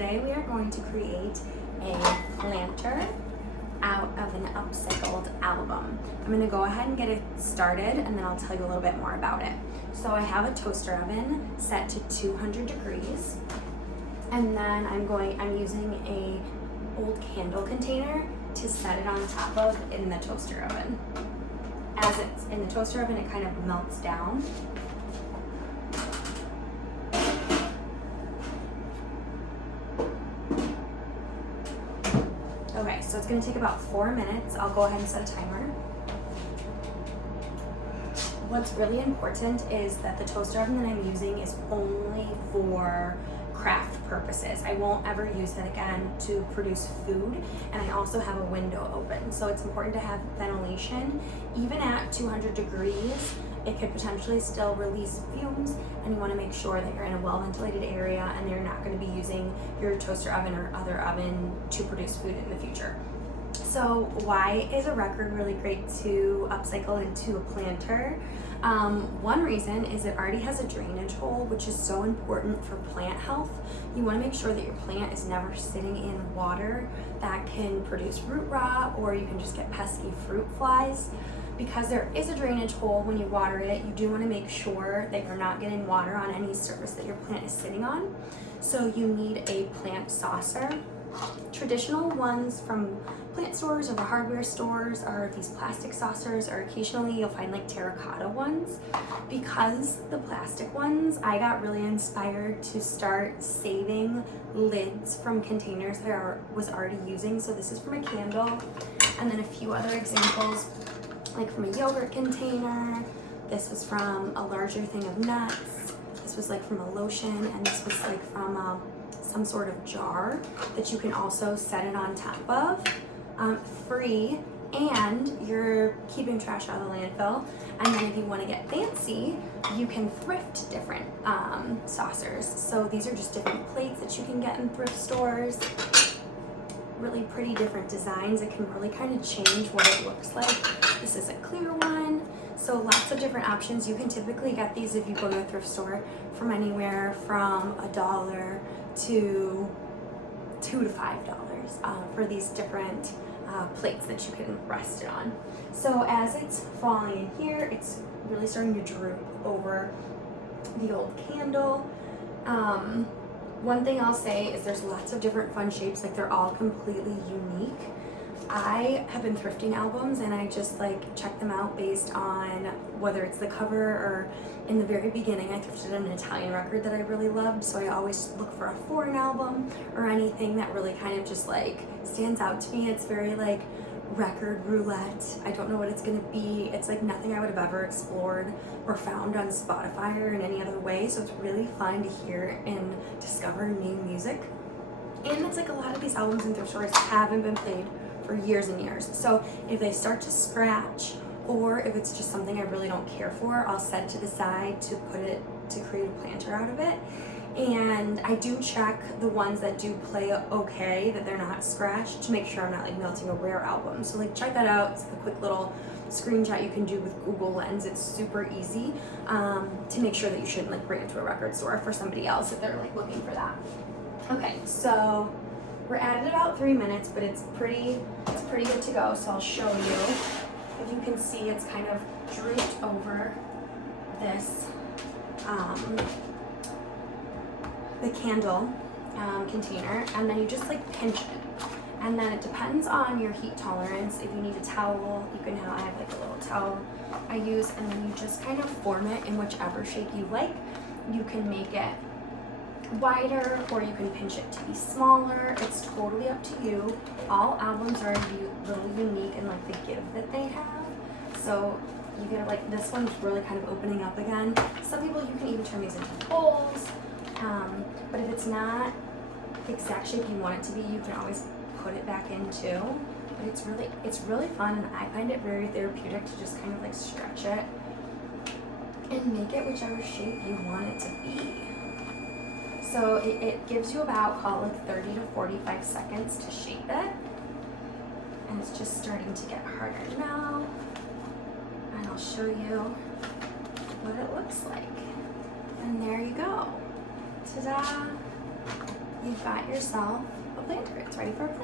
today we are going to create a planter out of an upcycled album. I'm going to go ahead and get it started and then I'll tell you a little bit more about it. So I have a toaster oven set to 200 degrees, and then I'm using a old candle container to set it on top of in the toaster oven. As it's in the toaster oven, it kind of melts down. Okay, so it's going to take about 4 minutes. I'll go ahead and set a timer. What's really important is that the toaster oven that I'm using is only for craft purposes. I won't ever use it again to produce food, and I also have a window open, so it's important to have ventilation. Even at 200 degrees, it could potentially still release fumes, and you want to make sure that you're in a well-ventilated area and you're not going to be using your toaster oven or other oven to produce food in the future. So why is a record really great to upcycle into a planter? One reason is it already has a drainage hole, which is so important for plant health. You want to make sure that your plant is never sitting in water that can produce root rot, or you can just get pesky fruit flies. Because there is a drainage hole when you water it, you do want to make sure that you're not getting water on any surface that your plant is sitting on. So you need a plant saucer. Traditional ones from plant stores or the hardware stores are these plastic saucers, or occasionally you'll find like terracotta ones. Because the plastic ones, I got really inspired to start saving lids from containers that I was already using. So this is from a candle, and then a few other examples, like from a yogurt container. This was from a larger thing of nuts. This was like from a lotion, and this was like from some sort of jar that you can also set it on top of, free, and you're keeping trash out of the landfill. And then if you want to get fancy, you can thrift different saucers. So these are just different plates that you can get in thrift stores. Really pretty different designs. It can really kind of change what it looks like. This is a clear one. So lots of different options. You can typically get these if you go to a thrift store from anywhere from $1 to $2 to $5 for these different plates that you can rest it on. So as it's falling in here, it's really starting to droop over the old candle. One thing I'll say is there's lots of different fun shapes, like they're all completely unique. I have been thrifting albums and I just like check them out based on whether it's the cover, or in the very beginning I thrifted an Italian record that I really loved, so I always look for a foreign album or anything that really kind of just like stands out to me. It's very like record roulette. I don't know what it's gonna be. It's like nothing I would have ever explored or found on Spotify or in any other way, so it's really fun to hear and discover new music. And it's like a lot of these albums in thrift stores haven't been played for years and years, so if they start to scratch, or if it's just something I really don't care for, I'll set to the side to create a planter out of it. And I do check the ones that do play okay, that they're not scratched, to make sure I'm not like melting a rare album. So like check that out. It's like a quick little screenshot you can do with Google Lens. It's super easy to make sure that you shouldn't like bring it to a record store for somebody else if they're like looking for that. Okay, so we're at it about 3 minutes, but it's pretty good to go. So I'll show you. If you can see, it's kind of drooped over this the candle container, and then you just like pinch it, and then it depends on your heat tolerance. If you need a towel, you can have, I have like a little towel I use, and then you just kind of form it in whichever shape you like. You can make it wider, or you can pinch it to be smaller. It's totally up to you. All albums are a little unique in like the give that they have, so you get like this one's really kind of opening up again. Some people, you can even turn these into bowls. But if it's not the exact shape you want it to be, you can always put it back in too. But it's really fun, and I find it very therapeutic to just kind of like stretch it and make it whichever shape you want it to be. So it gives you about, call it like 30 to 45 seconds to shape it. And it's just starting to get harder now. And I'll show you what it looks like. And there you go. Ta-da! you've got yourself a planter. It's ready for a plant.